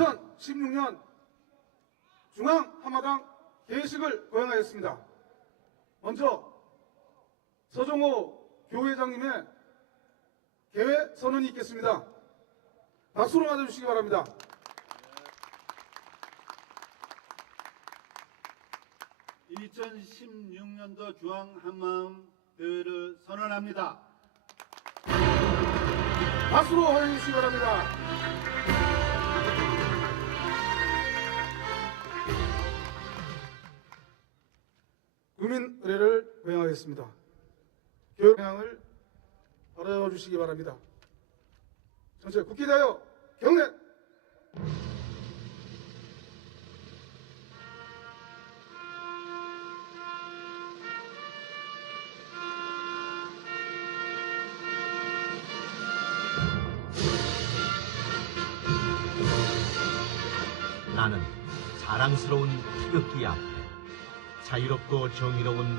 2016년 중앙 한마당 개회식을 거행하였습니다. 먼저 서정호 교회장님의 개회 선언이 있겠습니다. 박수로 맞아주시기 바랍니다. 이 2016년도 중앙 한마음 대회를 선언합니다. 박수로 환영해 주시기 바랍니다. 하겠습니다. 교육 영향을 바라봐 주시기 바랍니다. 전체 국기자여 경례! 나는 자랑스러운 태극기 앞에 자유롭고 정의로운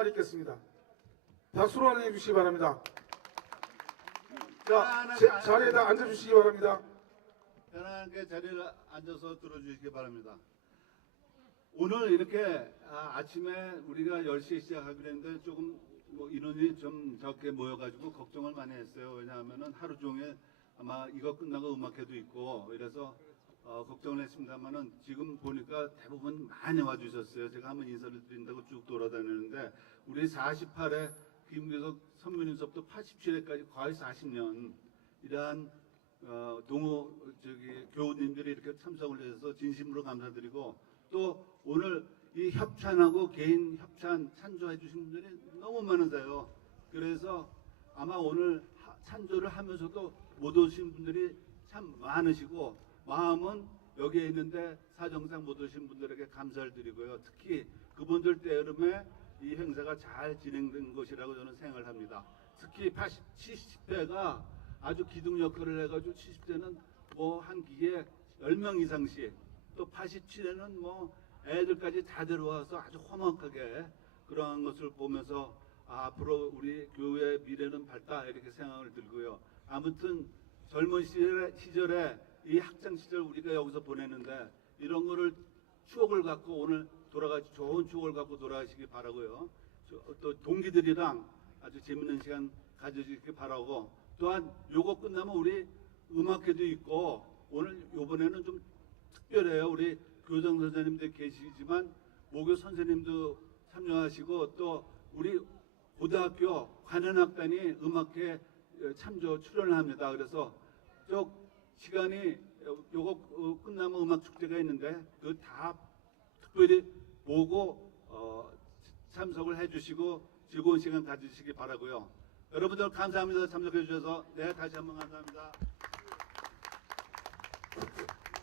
인사말 있겠습니다. 박수로 환영해 주시기 바랍니다. 자, 제 자리에다 앉아주시기 바랍니다. 편안하게 자리를 앉아서 들어주시기 바랍니다. 오늘 이렇게 아, 침에 우리가 10시에 시작하기로 했는데 조금 뭐 인원이 좀 적게 모여가지고 걱정을 많이 했어요. 왜냐하면은 하루 종일 아마 이거 끝나고 음악회도 있고 이래서 어, 걱정을 했습니다만은 지금 보니까 대부분 많이 와주셨어요. 제가 한번 인사를 드린다고 쭉 돌아다니는데 우리 48회 김규석 선배님서부터 87회까지 거의 40년 이러한 어, 동호 저기 교우님들이 이렇게 참석을 해서 진심으로 감사드리고 또 오늘 이 협찬하고 개인 협찬 찬조해 주신 분들이 너무 많으세요. 그래서 아마 오늘 하- 찬조를 하면서도 못 오신 분들이 참 많으시고 마음은 여기에 있는데 사정상 못 오신 분들에게 감사를 드리고요. 특히 그분들 때름에 이 행사가 잘 진행된 것이라고 저는 생각을 합니다. 특히 80, 70회가 아주 기둥 역할을 해가지고 70대는 뭐 한 기에 10명 이상씩 또 87회는 뭐 애들까지 다 들어와서 아주 험악하게 그러한 것을 보면서 아, 앞으로 우리 교회의 미래는 밝다 이렇게 생각을 들고요. 아무튼 젊은 시절에, 시절에 이 학창 시절 우리가 여기서 보냈는데 이런 거를 추억을 갖고 오늘 돌아가 좋은 추억을 갖고 돌아가시기 바라고요. 저- 또 동기들이랑 아주 재밌는 시간 가져주시기 바라고 또한 요거 끝나면 우리 음악회도 있고 오늘 요번에는 좀 특별해요. 우리 교장 선생님들 계시지만 모교 선생님도 참여하시고 또 우리 고등학교 관현악단이 음악회 참조 출연을 합니다. 그래서 저 시간이 요거 어, 끝나면 음악 축제가 있는데 그 다 특별히 보고 어, 참석을 해주시고 즐거운 시간 가지시기 바라고요. 여러분들 감사합니다. 참석해 주셔서 네 다시 한번 감사합니다.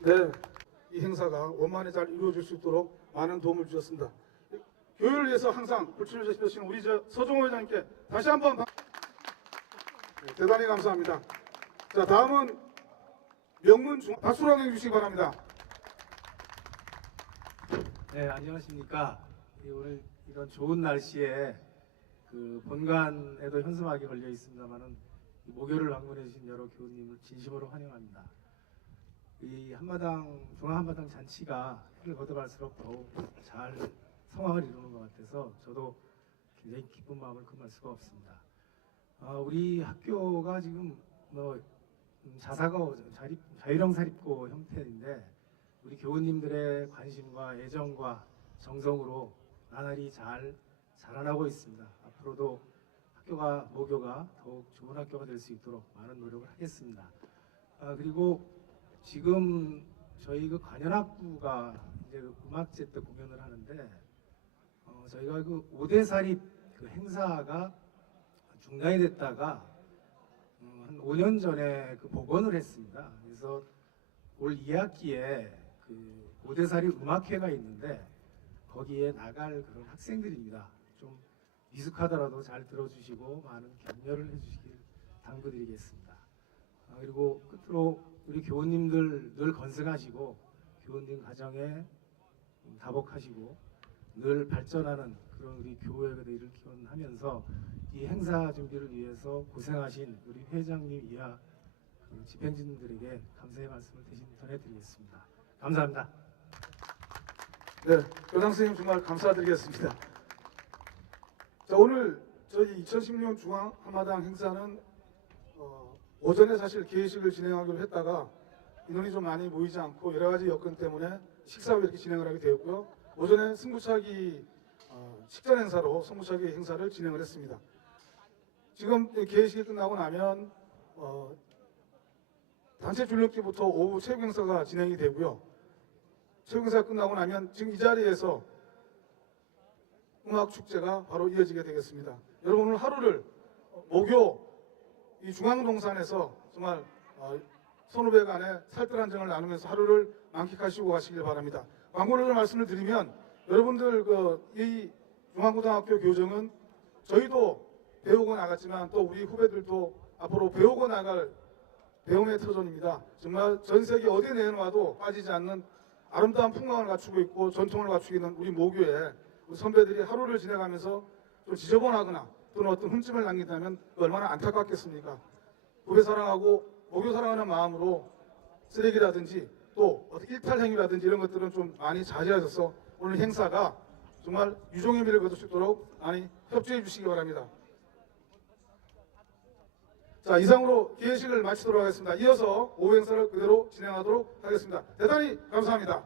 네, 이 행사가 원만히 잘 이루어질 수 있도록 많은 도움을 주셨습니다. 교회를 위해서 항상 불출을 주신 우리 저 서종호 회장님께 다시 한번 박- 네, 대단히 감사합니다. 자, 다음은 명문 중 박수로 환영해 주시기 바랍니다. 네, 안녕하십니까. 이 오늘 이런 좋은 날씨에 그 본관에도 현수막이 걸려 있습니다만은 이 모교를 방문해 주신 여러 교우님을 진심으로 환영합니다. 이 한마당 중앙 한마당 잔치가 해를 거듭할수록 더욱 잘 성황을 이루는 것 같아서 저도 굉장히 기쁜 마음을 금할 수가 없습니다. 아, 우리 학교가 지금 뭐 음, 자사고 자립, 자유형 사립고 형태인데 우리 교우님들의 관심과 애정과 정성으로 나날이 잘 자라나고 있습니다. 앞으로도 학교가 모교가 더욱 좋은 학교가 될 수 있도록 많은 노력을 하겠습니다. 아, 그리고 지금 저희 그 관현악부가 이제 그 음악제 때 공연을 하는데 어, 저희가 그 5대 사립 그 행사가 중단이 됐다가 음, 한 5년 전에 그 복원을 했습니다. 그래서 올 2학기에 그 5대 사립 음악회가 있는데 거기에 나갈 그런 학생들입니다. 좀 미숙하더라도 잘 들어주시고 많은 격려를 해주시길 당부드리겠습니다. 아, 그리고 끝으로 우리 교우님들 늘 건승하시고 교우님 가정에 음, 다복하시고 늘 발전하는 그런 우리 교회가 되기를 기원하면서 이 행사 준비를 위해서 고생하신 우리 회장님 이하 그 집행진들에게 감사의 말씀을 대신 전해드리겠습니다. 감사합니다. 네, 교장 선생님 정말 감사드리겠습니다. 자, 오늘 저희 2016년 중앙 한마당 행사는 어, 오전에 사실 개회식을 진행하기로 했다가 인원이 좀 많이 모이지 않고 여러 가지 여건 때문에 식사 후 이렇게 진행을 하게 되었고요. 오전에 승부차기 어, 식전 행사로 승부차기 행사를 진행을 했습니다. 지금 이 개회식이 끝나고 나면 어, 단체 줄넘기부터 오후 체육 행사가 진행이 되고요. 체육 행사가 끝나고 나면 지금 이 자리에서 음악 축제가 바로 이어지게 되겠습니다. 여러분 오늘 하루를 목요 이 중앙동산에서 정말 어, 선후배 간의 살뜰한 정을 나누면서 하루를 만끽하시고 가시길 바랍니다. 광고를 말씀을 드리면 여러분들 그 이 중앙고등학교 교정은 저희도 배우고 나갔지만 또 우리 후배들도 앞으로 배우고 나갈 배움의 터전입니다. 정말 전 세계 어디 내놓아도 빠지지 않는 아름다운 풍광을 갖추고 있고 전통을 갖추고 있는 우리 모교에 우리 선배들이 하루를 지내가면서 좀 지저분하거나 또는 어떤 흠집을 남긴다면 얼마나 안타깝겠습니까? 후배 사랑하고 모교 사랑하는 마음으로 쓰레기라든지 또 일탈 행위라든지 이런 것들은 좀 많이 자제하셔서 오늘 행사가 정말 유종의 미를 거둘 수 있도록 많이 협조해 주시기 바랍니다. 자 이상으로 기회식을 마치도록 하겠습니다. 이어서 오후 행사를 그대로 진행하도록 하겠습니다. 대단히 감사합니다.